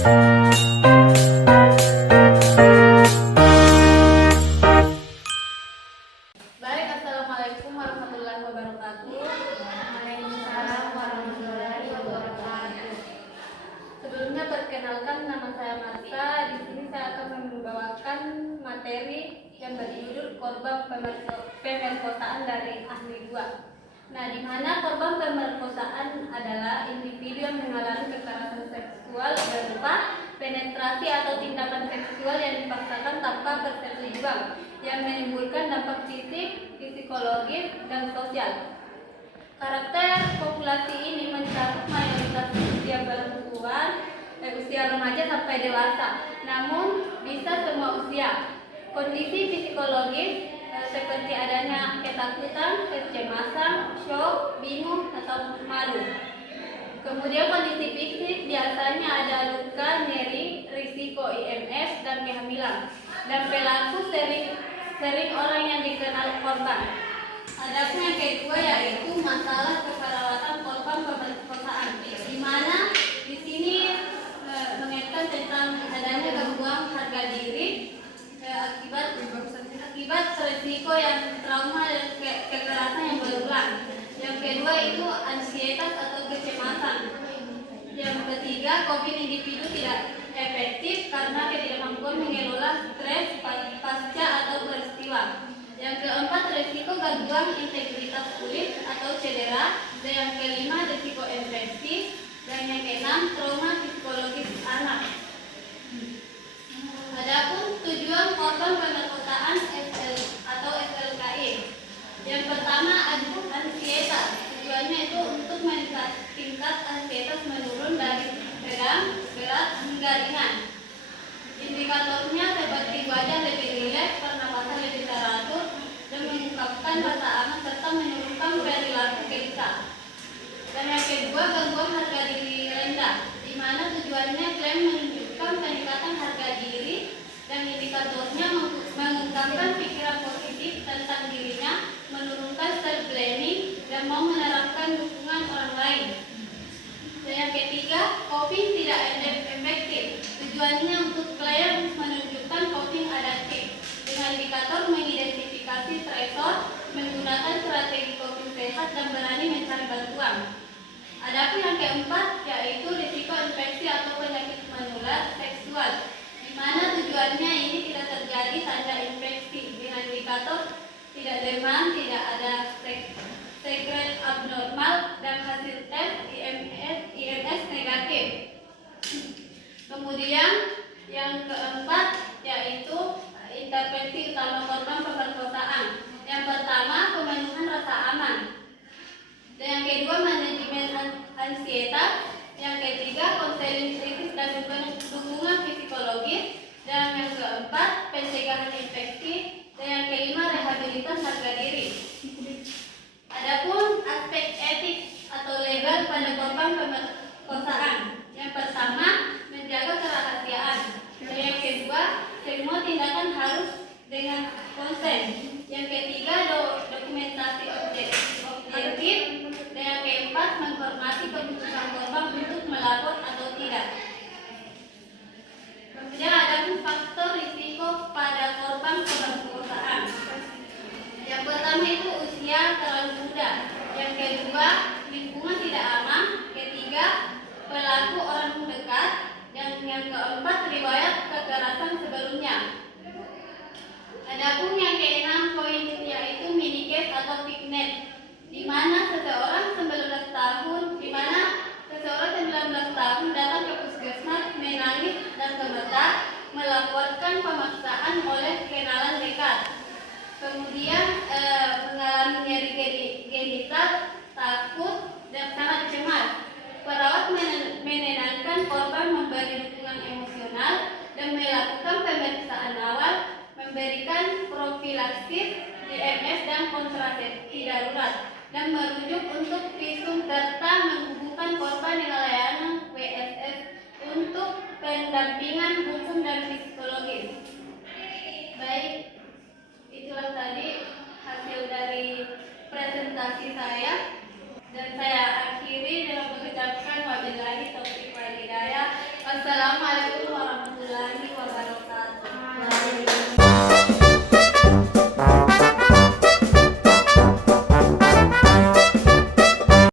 Baik, Assalamualaikum warahmatullahi wabarakatuh. Waalaikumsalam warahmatullahi wabarakatuh. Sebelumnya perkenalkan, nama saya Marta. Di sini saya akan membawakan materi yang berjudul korban pemerkosaan dari ahli 2. Nah, di mana korban pemerkosaan adalah individu yang mengalami kekerasan seksual berupa penetrasi atau tindakan seksual yang dipaksakan tanpa persetujuan, yang menimbulkan dampak fisik, psikologis, dan sosial. Karakter populasi ini mencakup mayoritas usia perempuan, usia remaja sampai dewasa, namun bisa semua usia. Kondisi psikologis seperti adanya ketakutan, kecemasan, shock, bingung, atau malu. Kemudian kondisi fisik biasanya ada luka, nyeri, risiko IMS, dan kehamilan. Dan pelaku sering orang yang dikenal korban. Adapun yang kedua yaitu masalah keperawatan korban pemerkosaan, di mana di sini mengenai tentang adanya gangguan harga diri akibat risiko yang trauma dan kekerasan yang berulang. Yang kedua itu ansietas atau kecemasan. Yang ketiga, coping individu tidak efektif karena ketidakmampuan mengelola stres pasca atau peristiwa. Yang keempat, risiko gangguan integritas kulit atau cedera. Dan yang kelima, risiko infeksi. Dan yang keenam, trauma psikologis anak. Adapun tujuan korban pemerkosaan atau SLKI. Yang pertama, ansietas. Tujuannya itu untuk meningkatkan tingkat ansietas menurun dari sedang, berat, hingga ringan. Indikatornya seperti wajah lebih rileks, pernapasan lebih teratur, dan mengungkapkan rasa aman serta menurunkan perilaku gelisah. Dan yang kedua, gangguan harga diri rendah, di mana tujuannya klaim menunjukkan peningkatan harga diri dan indikatornya mengungkapkan pikiran positif tentang dirinya, menurunkan self-blaming, dan mau menerapkan dukungan orang lain. Dan yang ketiga, coping tidak efektif. Tujuannya untuk klien menunjukkan coping adaptif dengan indikator mengidentifikasi stresor, menggunakan strategi coping sehat, dan berani mencari bantuan. Adapun yang keempat yaitu risiko infeksi atau penyakit menular seksual, di mana tujuannya ini tidak terjadi tanda infeksi dengan indikator tidak demam, tidak ada sekret abnormal, dan hasil tes IMS negatif. Kemudian yang keempat yaitu intervensi utama korban pemerkosaan. Yang pertama, pemenuhan rasa aman. Dan yang kedua, manajemen ansietas. Yang ketiga, konseling kritis dan dukungan psikologis. Dan yang keempat, pencegahan infeksi. Dan yang kelima, rehabilitasi harga diri. Adapun aspek etik atau legal pada korban pemerkosaan. Yang pertama, menjaga kerahasiaan. Dan yang kedua, semua tindakan harus dengan konsen. Yang ketiga, dokumentasi objektif. Dan yang keempat, menghormati keputusan korban untuk melapor atau tidak. Kemudian ada faktor risiko pada korban pemerkosaan. Yang pertama itu usia terlalu muda. Yang kedua, lingkungan tidak aman. Ketiga, pelaku orang dekat. Dan yang keempat, riwayat kekerasan sebelumnya. Adapun yang keenam poin yaitu mini case atau piknet, di mana seseorang 19 tahun datang ke puskesmas menangis dan gemetar melaporkan pemaksaan oleh kenalan dekat. Kemudian mengalami nyeri genital, takut, dan sangat cemas. Perawat menenangkan korban, memberi dukungan emosional, dan melakukan pemeriksaan awal, memberikan profilaksis, IMS, dan kontrasepsi darurat, dan merujuk untuk visum serta menghubungkan korban dengan layanan